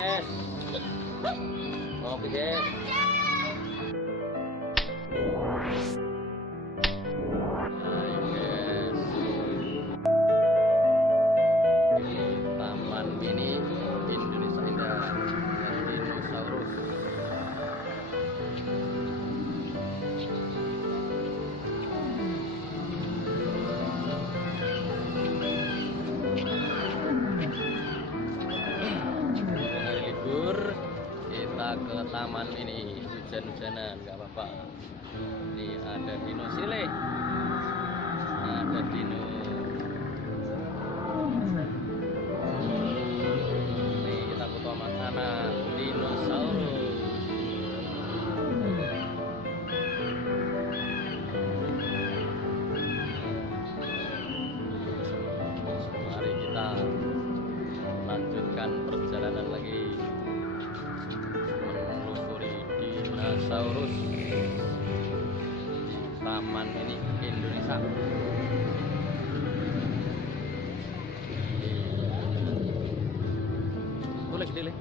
Kopi guys. Taman Mini Indonesia Indah Dinosaurus. Hari libur kita ke taman ini, hujan-hujanan nggak apa-apa. Ini ada dino sile, ada dino. Nih kita foto sama anak dinosaurus. Mari kita lanjutkan perjalanan lagi menelusuri dinosaurus taman ini Indonesia. Boleh gede le.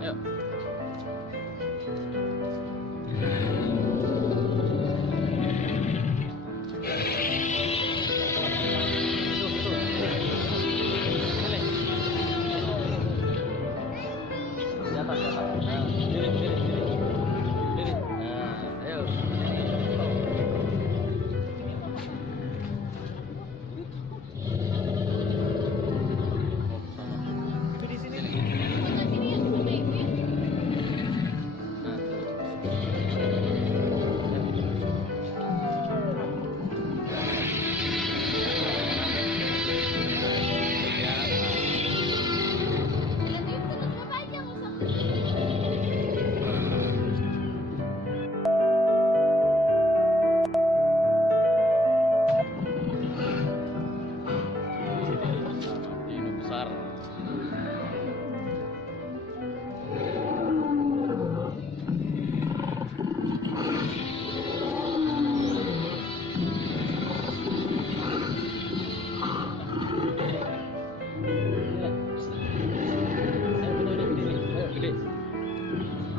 Ayo. Dino besar.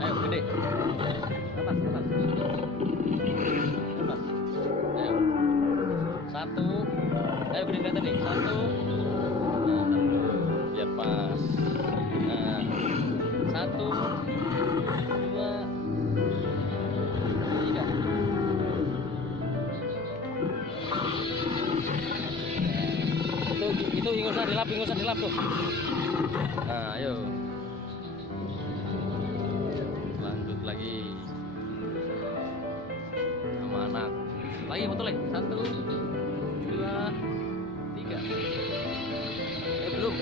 Ayo gede. Atas. Ayo. Satu. Ayo gede kelihatan nih. Satu. Nah, biar pas. Nah, satu, dua, tiga. Itu nggak usah dilap tuh. Nah, ayo. Lanjut lagi sama anak. Lagi foto lagi. Satu, dua, tiga. Belum.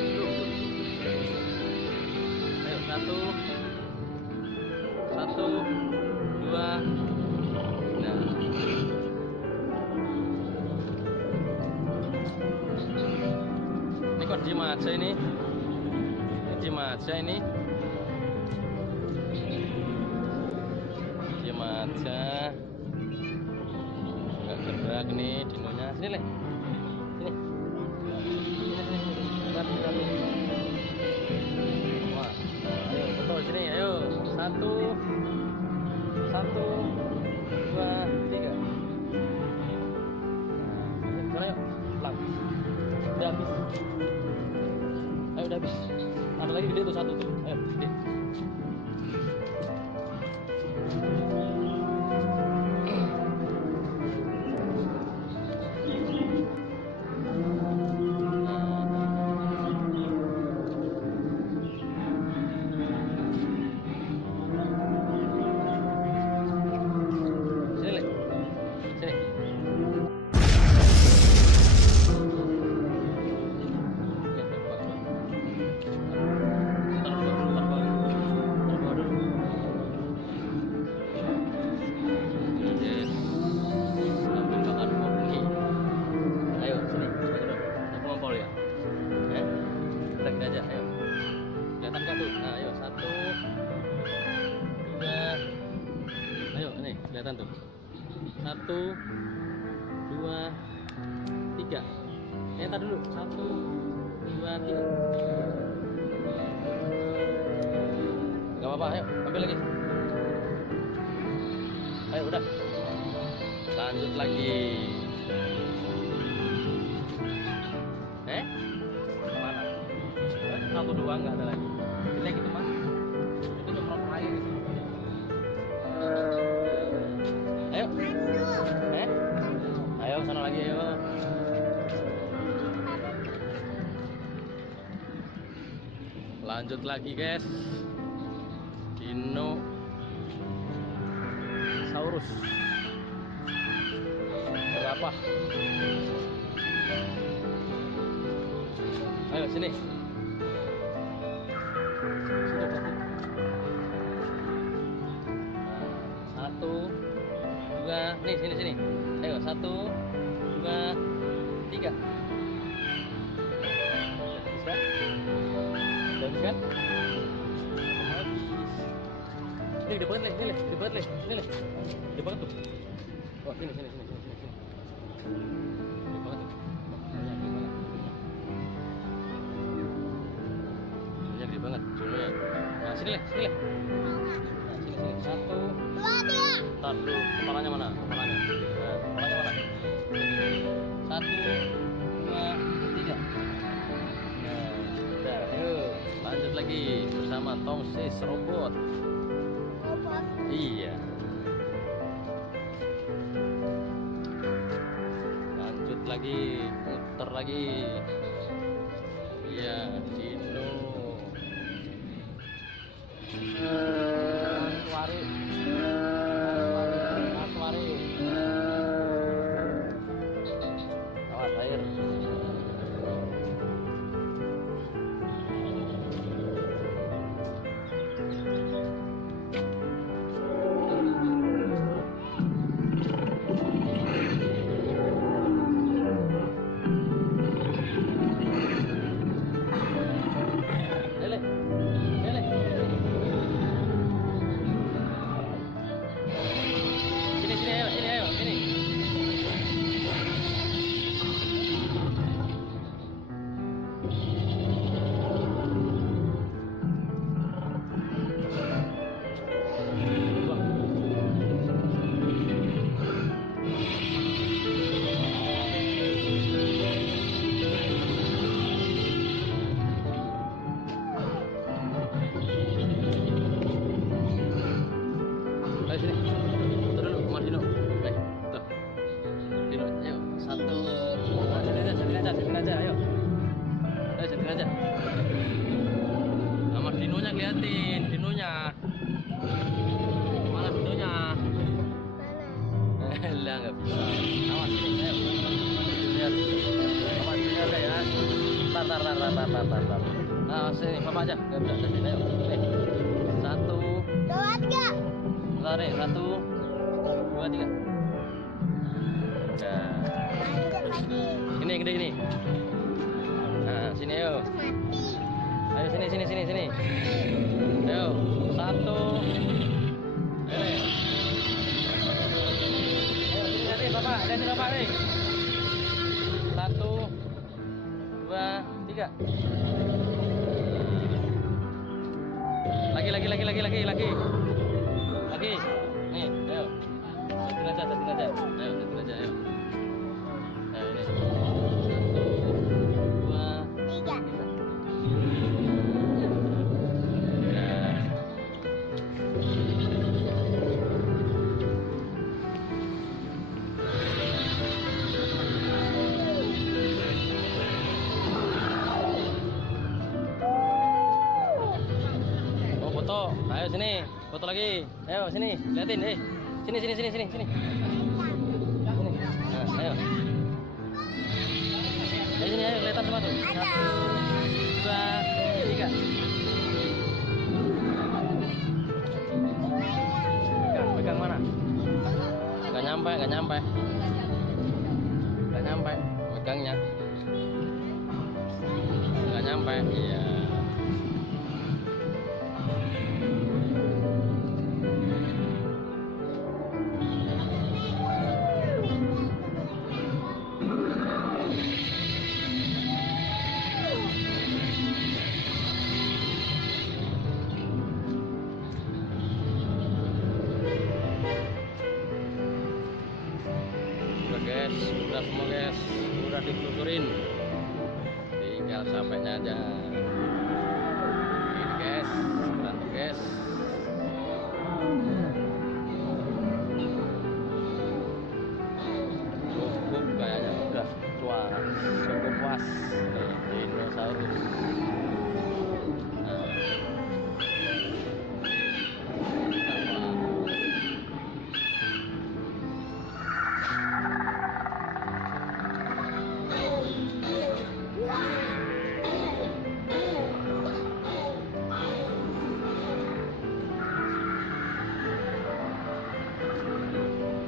Ayo satu, dua. Nah. Ini kok diem aja ini? Diem aja. Nggak gerak nih dinonya. Sini le. Sini. Bentar. Wah, ayo foto sini, ayo. Satu, dua, tiga. Nah, ayo, pelan. Udah habis. Ayo udah habis. Ada lagi gede tuh satu tuh. Ayo, gede. kelihatan 1, 2, 3. Entar dulu. 1, 2, 3. Gak apa-apa, ayo ambil lagi. Ayo udah. Lanjut lagi. Mana? 1, 2 nggak ada lagi. Jelek itu mas. Itu nyemprot air. Ayo. Ayo sana lagi ayo. Lanjut lagi guys. Dino Saurus. Berapa? Ayo sini. Satu, dua, nih sini. Ayo 1, 2, 3. Bisa? Udah kan? Nih depan nih, depan tuh. Oh sini. Depan tuh. Gede banget zoomnya. Nah sini leh. Nah sini. 1, 2, 3. Tar dulu, kepalanya mana? Kepalanya mana? 1, 2, 3. Nah, udah, yuk lanjut lagi bersama Tom Sis Robot. Iya. Lanjut lagi, muter lagi. Iya, Dino. Aswari. Awas air. Sama dinonya liatin, dinonya. Mana dinonya? Mana? Lah nggak bisa. Awas sini, ayo. Lihat. Awas sini aja ya. Tar. Nah, sini, papa aja. Nggak bisa sini, ayo. Nih. 1, 2, 3. Bentar nih, 1, 2, 3. Nah. Ini gede ini. Nah, sini ayo. Ayo sini. Ayo, 1. Ayo sini Bapak, lihat Bapak nih. 1, 2, 3. Lagi. Nih, ayo. Setin aja. Ayo, setin aja, ayo. Ayo ini. 1, 2, 3. Foto. Ayo sini, foto lagi. Ayo sini, liatin, Sini. Sini. Nah, ayo. Ayo sini, ayo kelihatan semua tuh. 1, 2, 3. Pegang mana? Gak nyampe. Megangnya. Gak nyampe. Iya. aja. Ini guys, berantem guys. Cukup kayaknya udah cukup puas nih dinosaurus. Nah,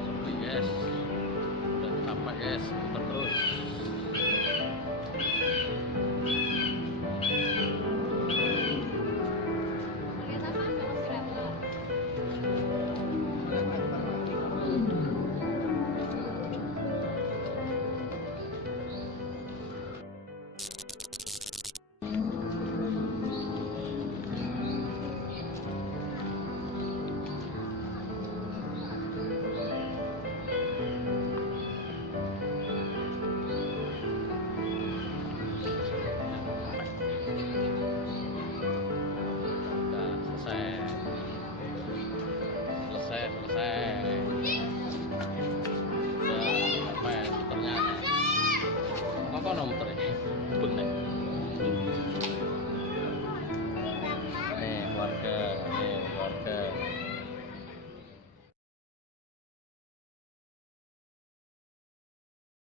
sepi guys, udah capek guys, putar terus. Selesai udah sampai muternya kok muter ya bener nih keluarga